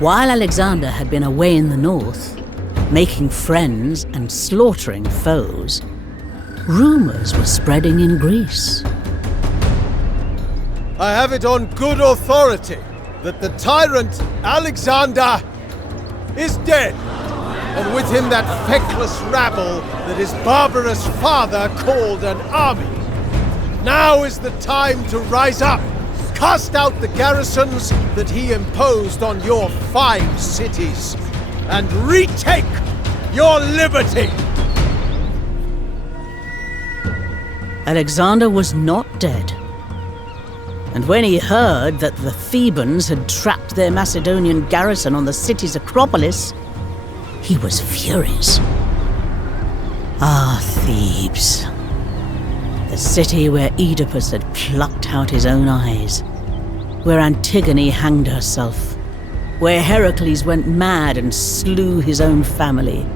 While Alexander had been away in the north, making friends and slaughtering foes, rumors were spreading in Greece. I have it on good authority that the tyrant Alexander is dead, and with him that feckless rabble that his barbarous father called an army. Now is the time to rise up, cast out the garrisons that he imposed on your 5 cities, and retake your liberty! Alexander was not dead. And when he heard that the Thebans had trapped their Macedonian garrison on the city's Acropolis, he was furious. Ah, Thebes. The city where Oedipus had plucked out his own eyes, where Antigone hanged herself, where Heracles went mad and slew his own family.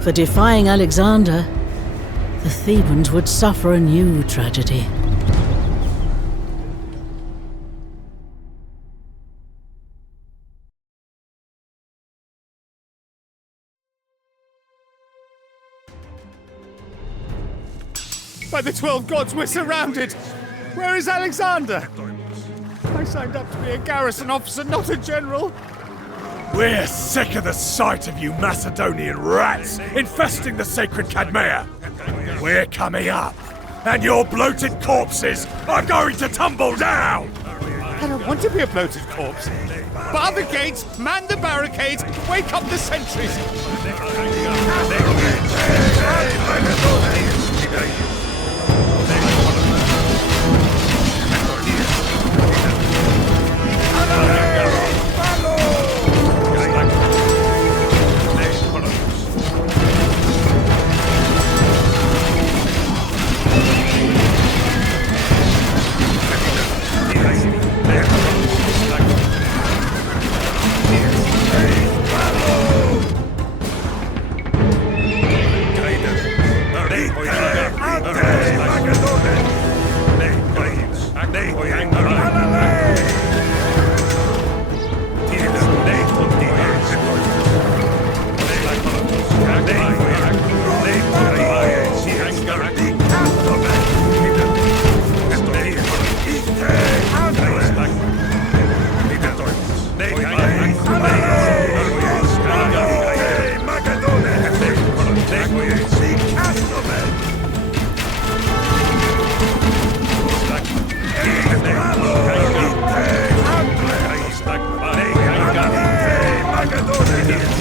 For defying Alexander, the Thebans would suffer a new tragedy. By the 12 gods, we're surrounded! Where is Alexander? I signed up to be a garrison officer, not a general. We're sick of the sight of you Macedonian rats infesting the sacred Cadmea. We're coming up, and your bloated corpses are going to tumble down! I don't want to be a bloated corpse. Bar the gates, man the barricades, wake up the sentries!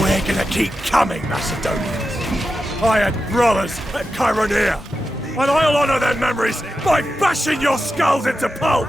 We're gonna keep coming, Macedonians! I had brothers at Chronicles, and I'll honor their memories by bashing your skulls into pulp!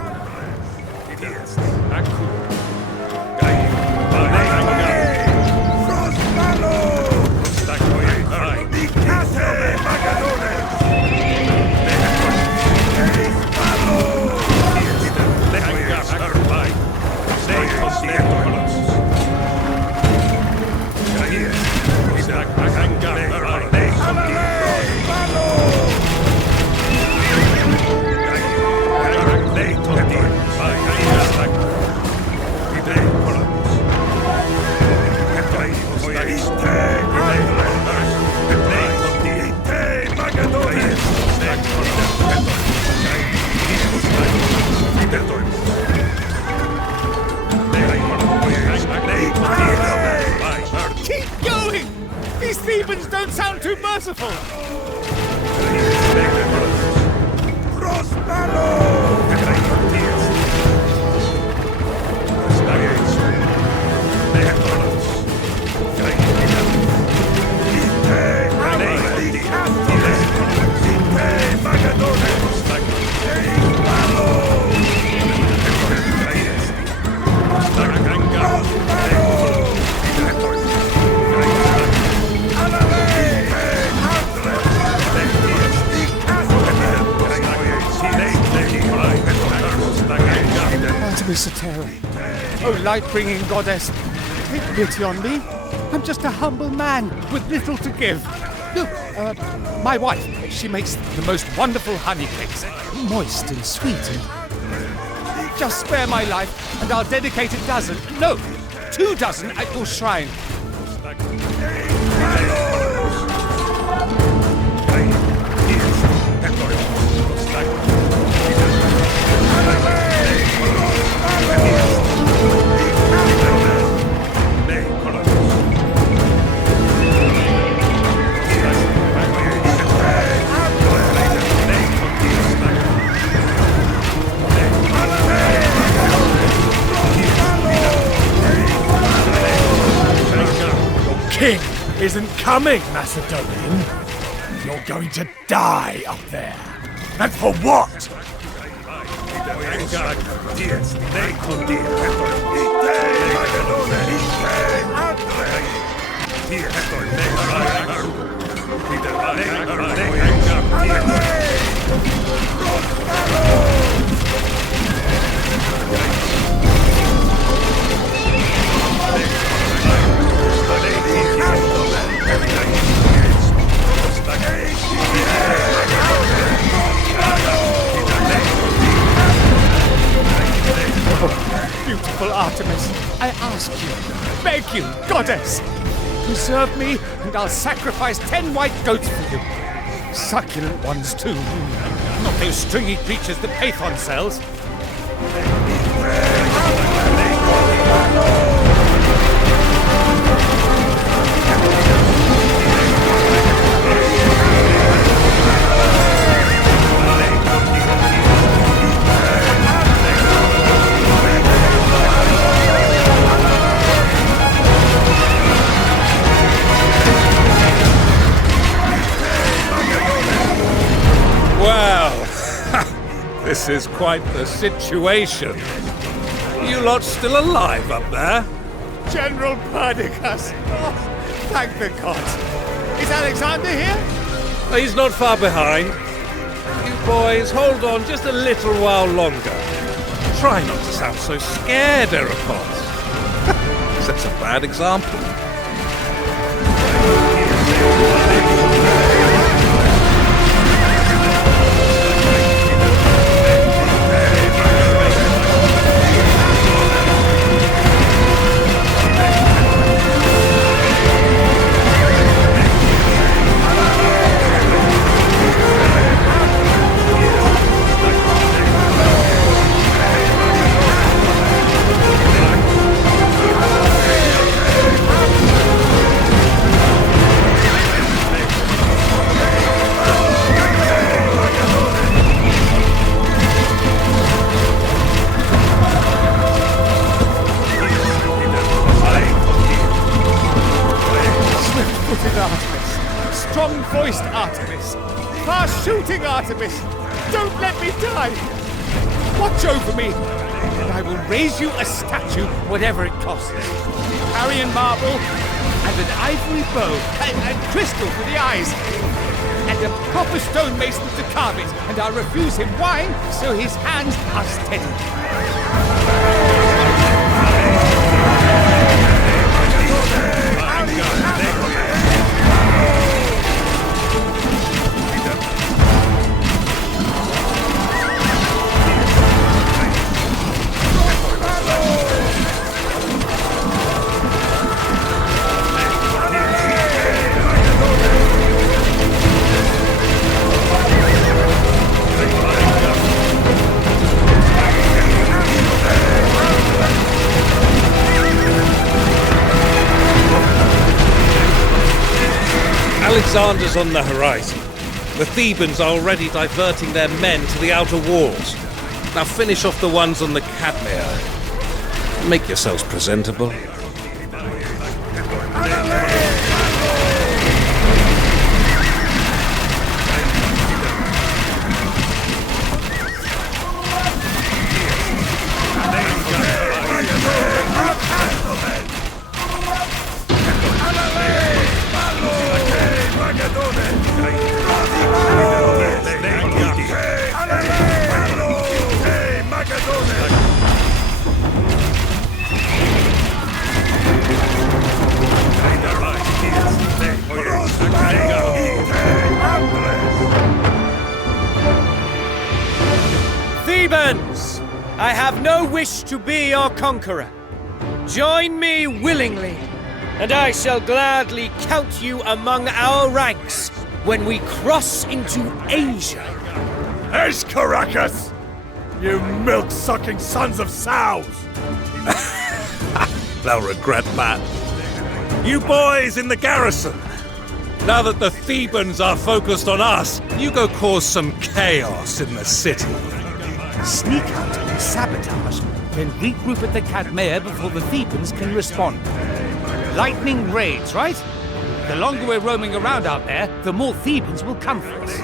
Keep going! These Thebans don't sound too merciful! Oh, light-bringing goddess, take pity on me. I'm just a humble man with little to give. Look, my wife, she makes the most wonderful honey cakes, moist and sweet. And just spare my life, and I'll dedicate a dozen, no, 24 at your shrine. King isn't coming, Macedonian. You're going to die up there. And for what? Beautiful Artemis, I ask you, beg you, goddess, preserve me and I'll sacrifice 10 white goats for you. Succulent ones too, not those stringy creatures that Pathon sells. This is quite the situation. You lot still alive up there? General Perdiccas! Oh, thank the gods! Is Alexander here? He's not far behind. You boys, hold on just a little while longer. Try not to sound so scared, Acropolis. Sets a bad example. Artemis, strong-voiced Artemis, fast-shooting Artemis, don't let me die! Watch over me, and I will raise you a statue, whatever it costs. Parian marble, and an ivory bow, and crystal for the eyes, and a proper stonemason to carve it, and I'll refuse him wine, so his hands are steady. Alexander's on the horizon. The Thebans are already diverting their men to the outer walls. Now finish off the ones on the Cadmea. Make yourselves presentable. Thebans! I have no wish to be your conqueror. Join me willingly, and I shall gladly count you among our ranks when we cross into Asia. Esh Caracas! You milk-sucking sons of sows! They'll regret that. You boys in the garrison! Now that the Thebans are focused on us, you go cause some chaos in the city. Sneak out and sabotage, then regroup at the Cadmea before the Thebans can respond. Lightning raids, right? The longer we're roaming around out there, the more Thebans will come for us.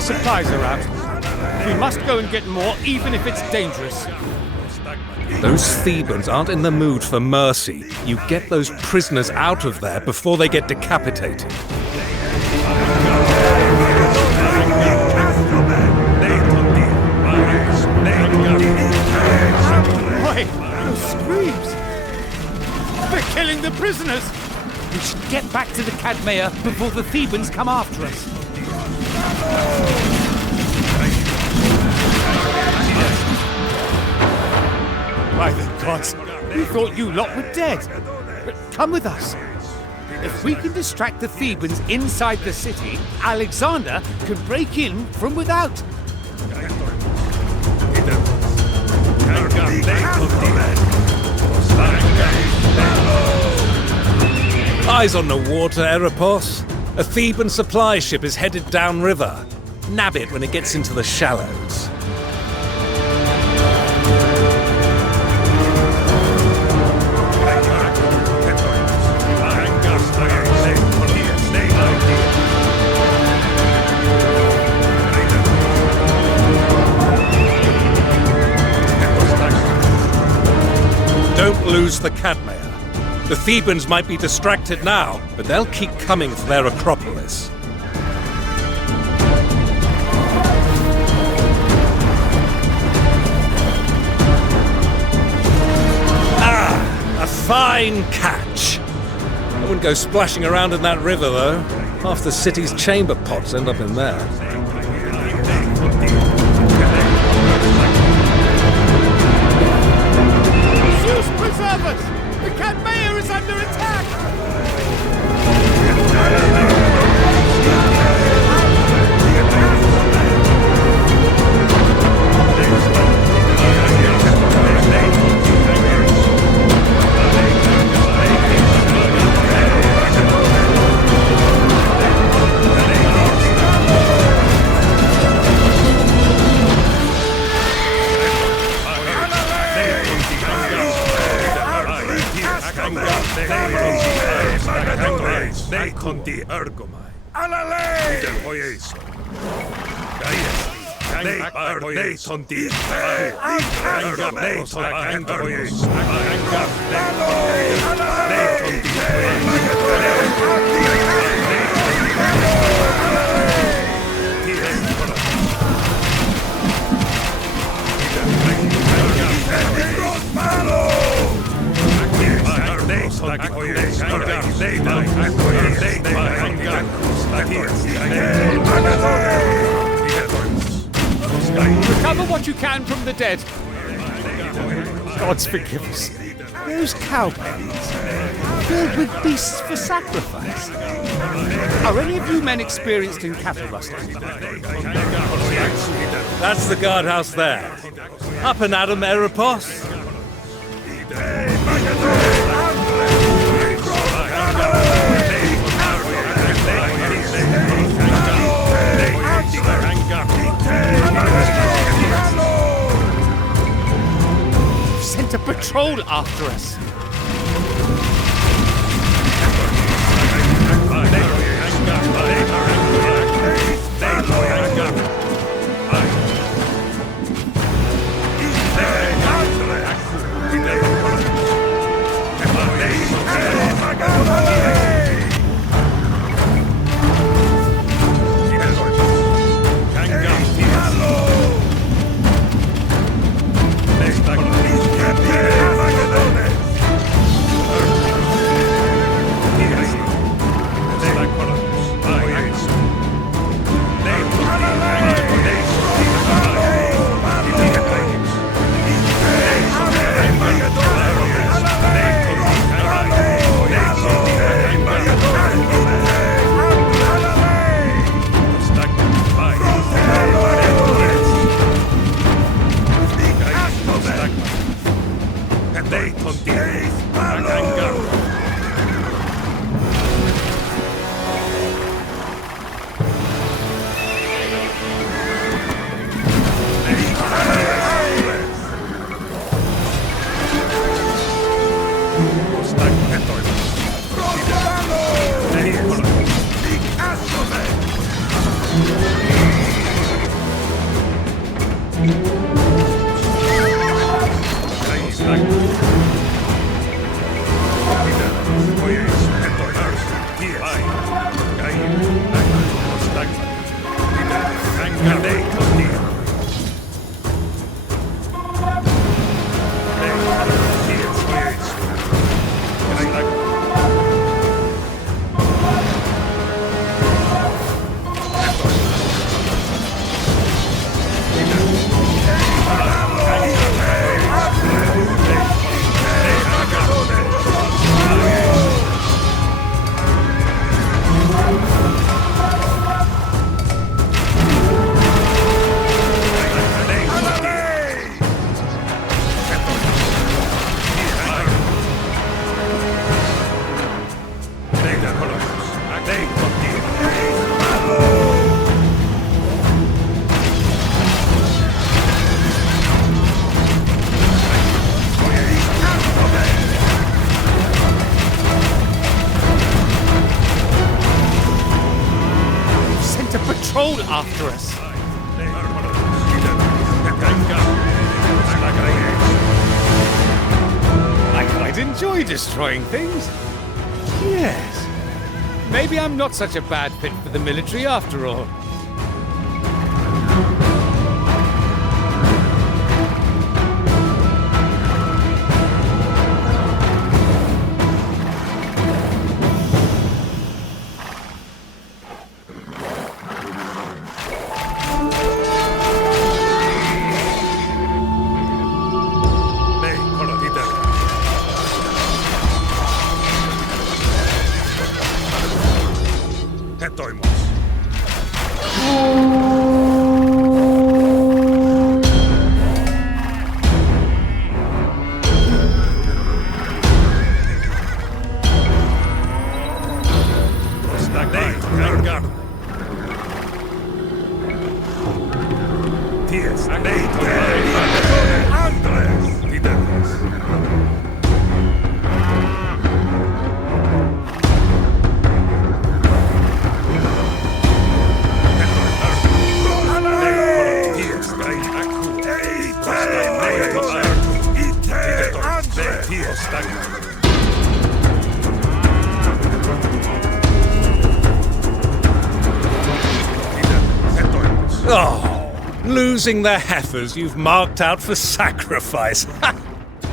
Supplies are out. We must go and get more, even if it's dangerous. Those Thebans aren't in the mood for mercy. You get those prisoners out of there before they get decapitated. Wait, those screams! They're killing the prisoners! We should get back to the Cadmea before the Thebans come after us. By the gods, we thought you lot were dead. But come with us. If we can distract the Thebans inside the city, Alexander can break in from without. Eyes on the water, Acropolis. A Theban supply ship is headed downriver. Nab it when it gets into the shallows. Don't lose the Cadmea. The Thebans might be distracted now, but they'll keep coming for their Acropolis. Ah, a fine catch. I wouldn't go splashing around in that river, though. Half the city's chamber pots end up in there. Zeus preserve us! The Cadmea is under attack! Recover what you can from the dead. Gods forgive us. Those cowpens, filled with beasts for sacrifice. Are any of you men experienced in cattle rustling? That's the guardhouse there. Up and at 'em, Acropolis. Sent a patrol after us. Patrol after us. I quite enjoy destroying things. Yes. Maybe I'm not such a bad fit for the military after all. Oh, losing the heifers you've marked out for sacrifice.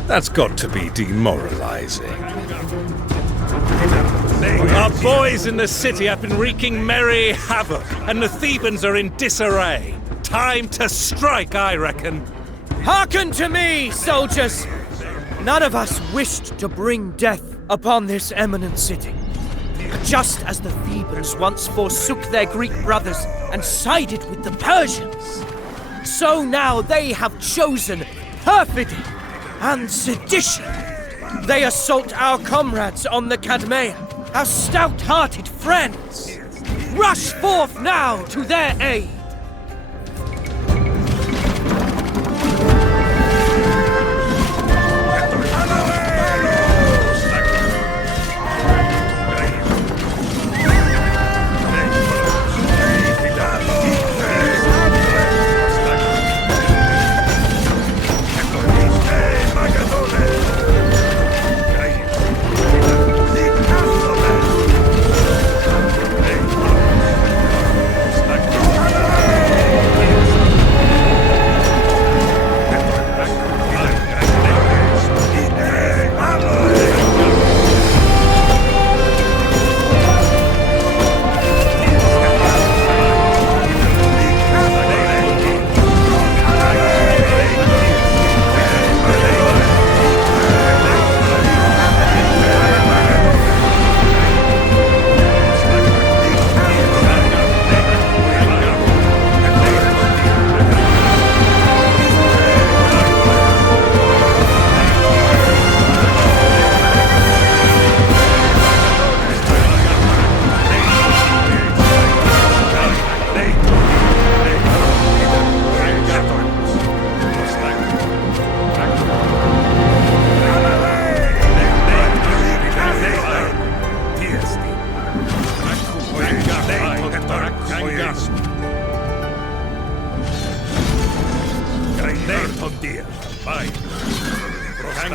That's got to be demoralizing. Our boys in the city have been wreaking merry havoc, and the Thebans are in disarray. Time to strike, I reckon. Hearken to me, soldiers! None of us wished to bring death upon this eminent city. Just as the Thebans once forsook their Greek brothers and sided with the Persians, so now they have chosen perfidy and sedition. They assault our comrades on the Cadmea, our stout-hearted friends. Rush forth now to their aid.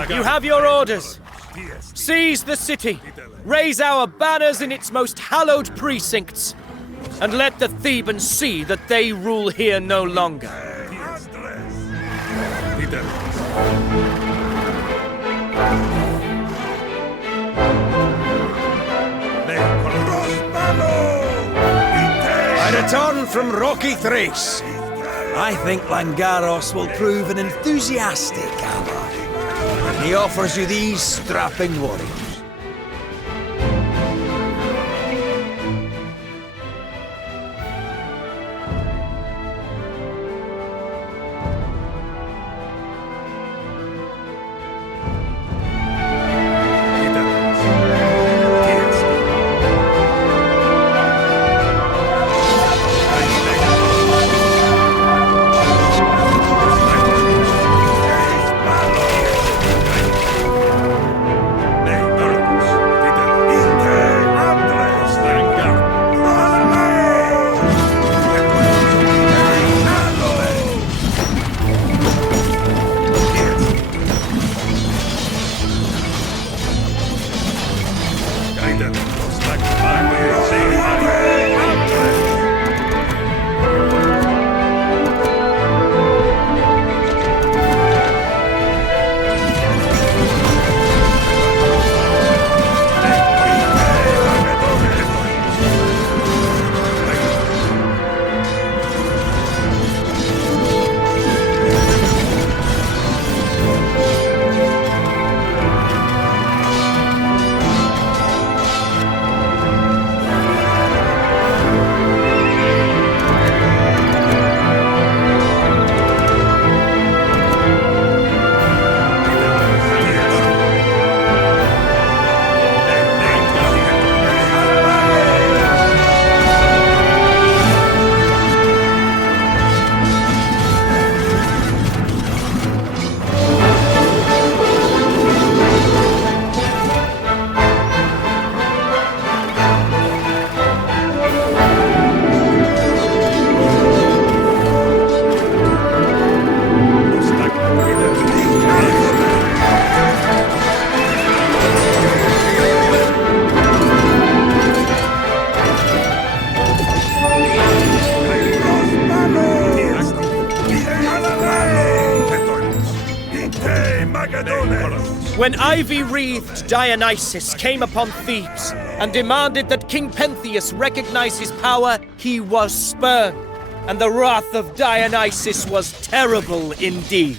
You have your orders. Seize the city. Raise our banners in its most hallowed precincts. and let the Thebans see that they rule here no longer. I return from rocky Thrace. I think Langaros will prove an enthusiastic ally. He offers you these strapping warriors. When ivy-wreathed Dionysus came upon Thebes and demanded that King Pentheus recognize his power, he was spurned, and the wrath of Dionysus was terrible indeed.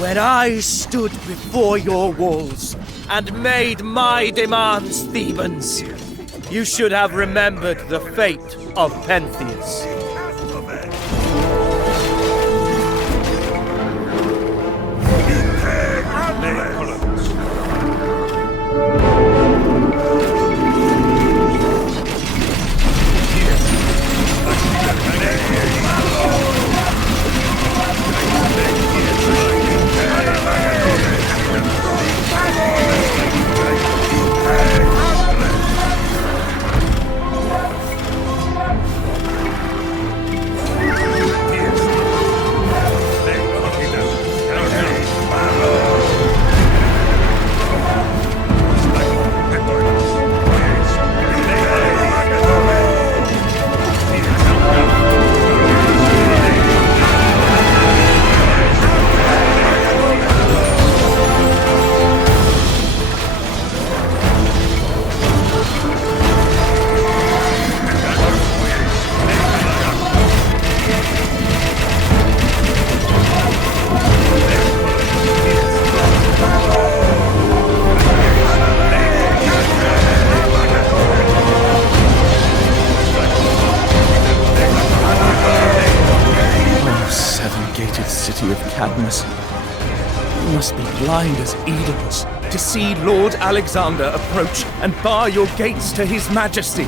When I stood before your walls and made my demands, Thebans, you should have remembered the fate of Pentheus. City of Cadmus. You must be blind as Aeolus to see Lord Alexander approach and bar your gates to his majesty.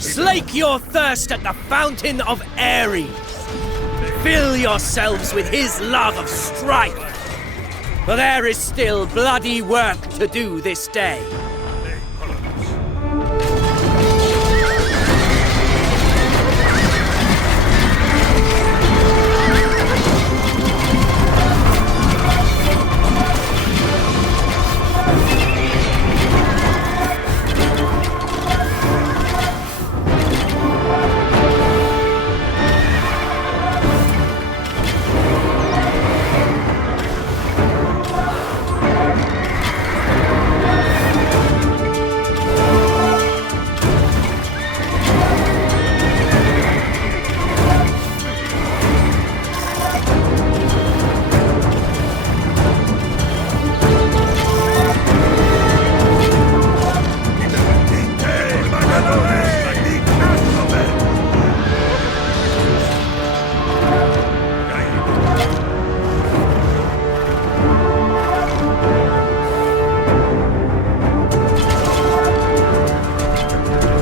Slake your thirst at the fountain of Ares. Fill yourselves with his love of strife. For there is still bloody work to do this day.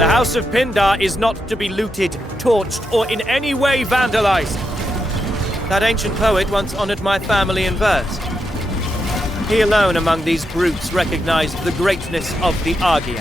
The House of Pindar is not to be looted, torched, or in any way vandalized. That ancient poet once honored my family in verse. He alone among these brutes recognized the greatness of the Argians.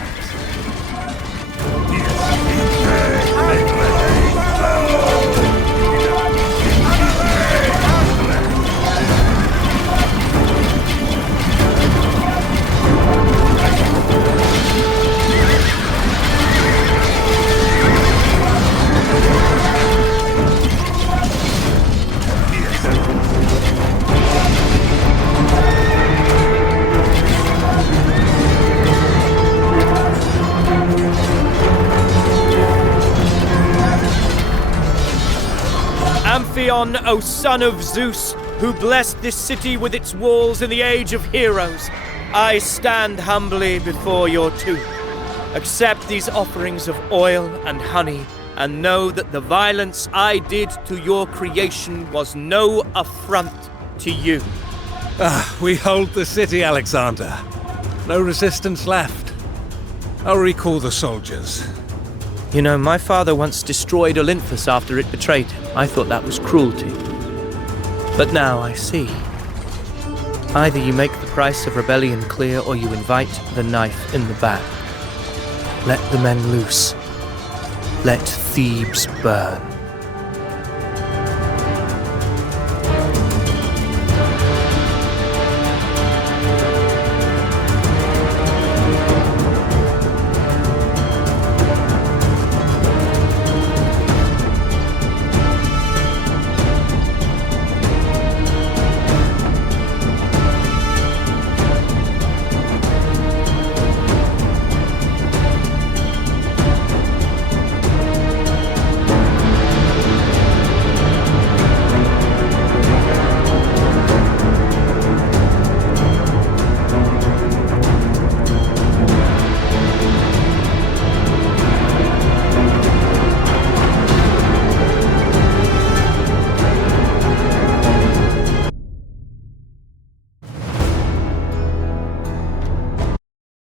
Amphion, O son of Zeus, who blessed this city with its walls in the age of heroes, I stand humbly before your tomb. Accept these offerings of oil and honey, and know that the violence I did to your creation was no affront to you. We hold the city, Alexander. No resistance left. I'll recall the soldiers. You know, my father once destroyed Olympus after it betrayed him. I thought that was cruelty. But now I see. Either you make the price of rebellion clear, or you invite the knife in the back. Let the men loose. Let Thebes burn.